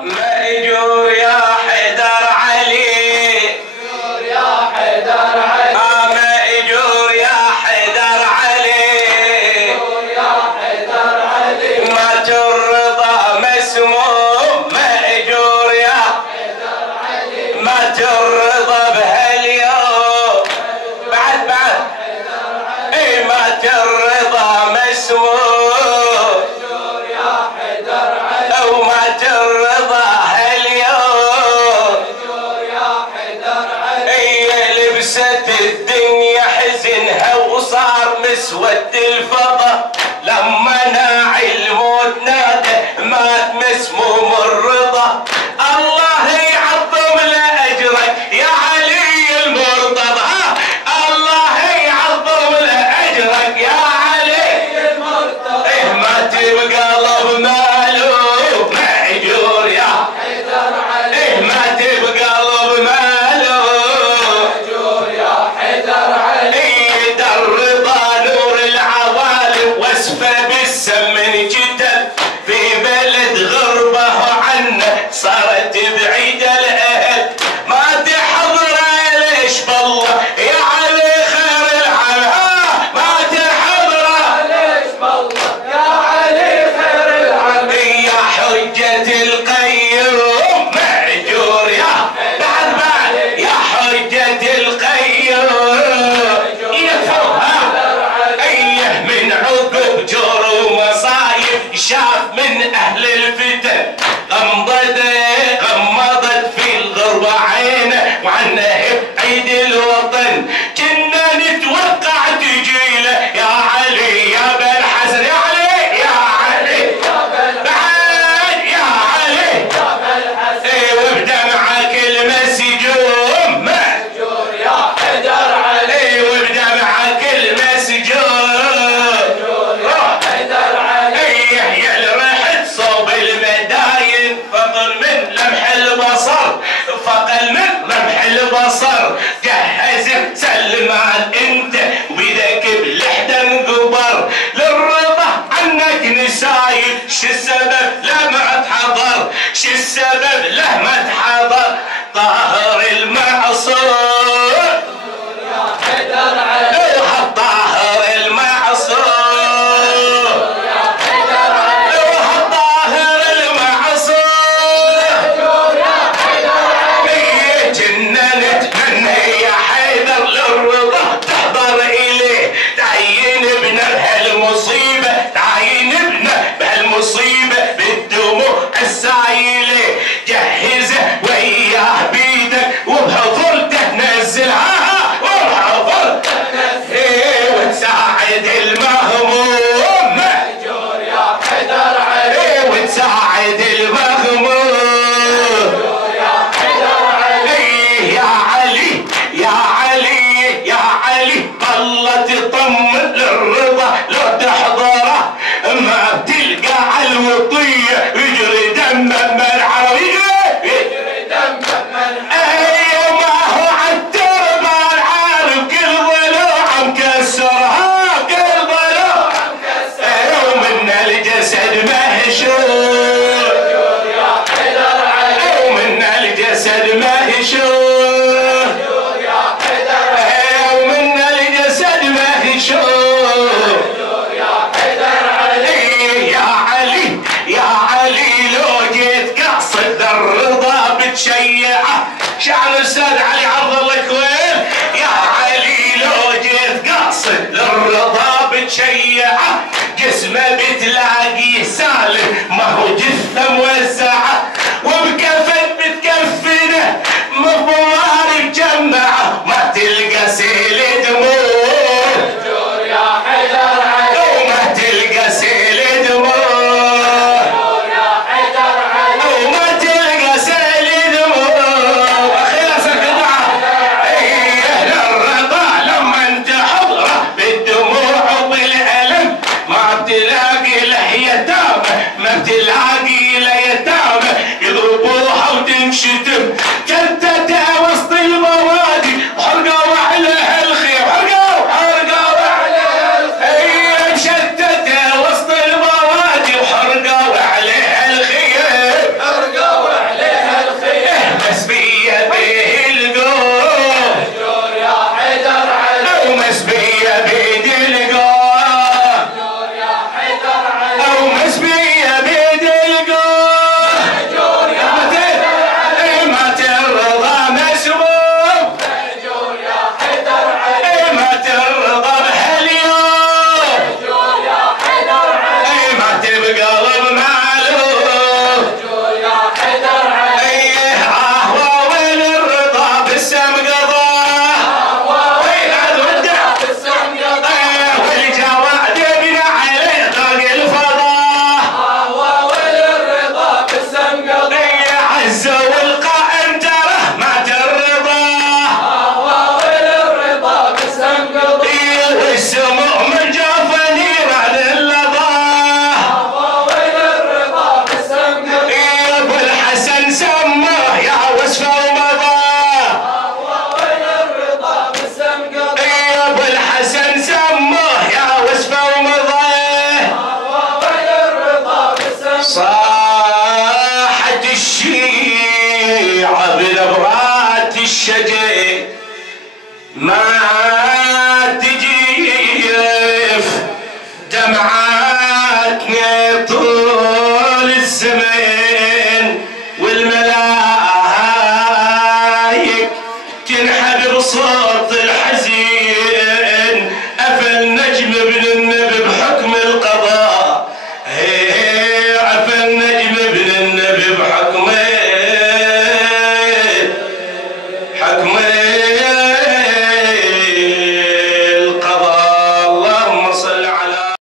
مأجور يا حيدر علي، مأجور يا حيدر علي، مأجور يا حيدر علي، مأجور يا حيدر علي، ما ترضى مسموم مأجور يا حيدر علي، ما ترضى بهاليوم بعد اي ما ترضى مسموم وما ترضى هاليوم يا حيدر علي، لبست الدنيا حزنها وصار مسود الفضا لما ناعي الموت نادى مات مسموم الرضا. الله يعظم لاجرك يا علي المرتضى، الله يعظم لاجرك يا علي المرتضى، ما تبقى قلب ماله من جدل في بلد غربه عنه صارت بعيدة الأهل، ما تحضر ليش بالله يا علي خير العمل، ما تحضر ليش بالله يا علي خير العمل، يا حجة القيوم مأجور يا بعد يا حجة القيوم من عقب جور شاف من اهل الفتن غمضت في الغربة عينه وعنه بعيد الوطن، كنا نتوقع تجيله يا علي يا بالحسن يا علي يا علي يا بعد يا علي يا بالحسن، وبدمعك المسجون مأجور يا حيدر علي، وبدمعك المسجون فقل من رمح البصر جهز سلم عن انت وبيدك بلحده انقبر، للرضا عنك نسايب شو السبب لا ما تحضر، شو السبب لا ما تحضر طاهر المعصور يا حيدر علي، طاهر المعصور يا حيدر علي، طاهر المعصور كنا نتمنى يا حيدر للرضا تحضر إليه، تعين ابنه بهالمصيبة، تعين ابنه بهالمصيبة بالدموع السايلة، جهزه وياه بيدك وبحضرته نزلها وبحضرته نزلها وتساعد المهموم مأجور يا حيدر علي، وتساعد المهموم تطمن للرضا لو تحضره ما بتلقى على الوطيه يجري دمه مرعى يجري دمه مرعى، ما هو عالتربه العالم كل ضلوع مكسرها كل ضلوع مكسرها، ومن الجسد مهشور يا حيدر علي، ومن الجسد مهشور يا حيدر علي، يا علي يا علي لو جيت قاصد الرضا بتشيعه شعر السد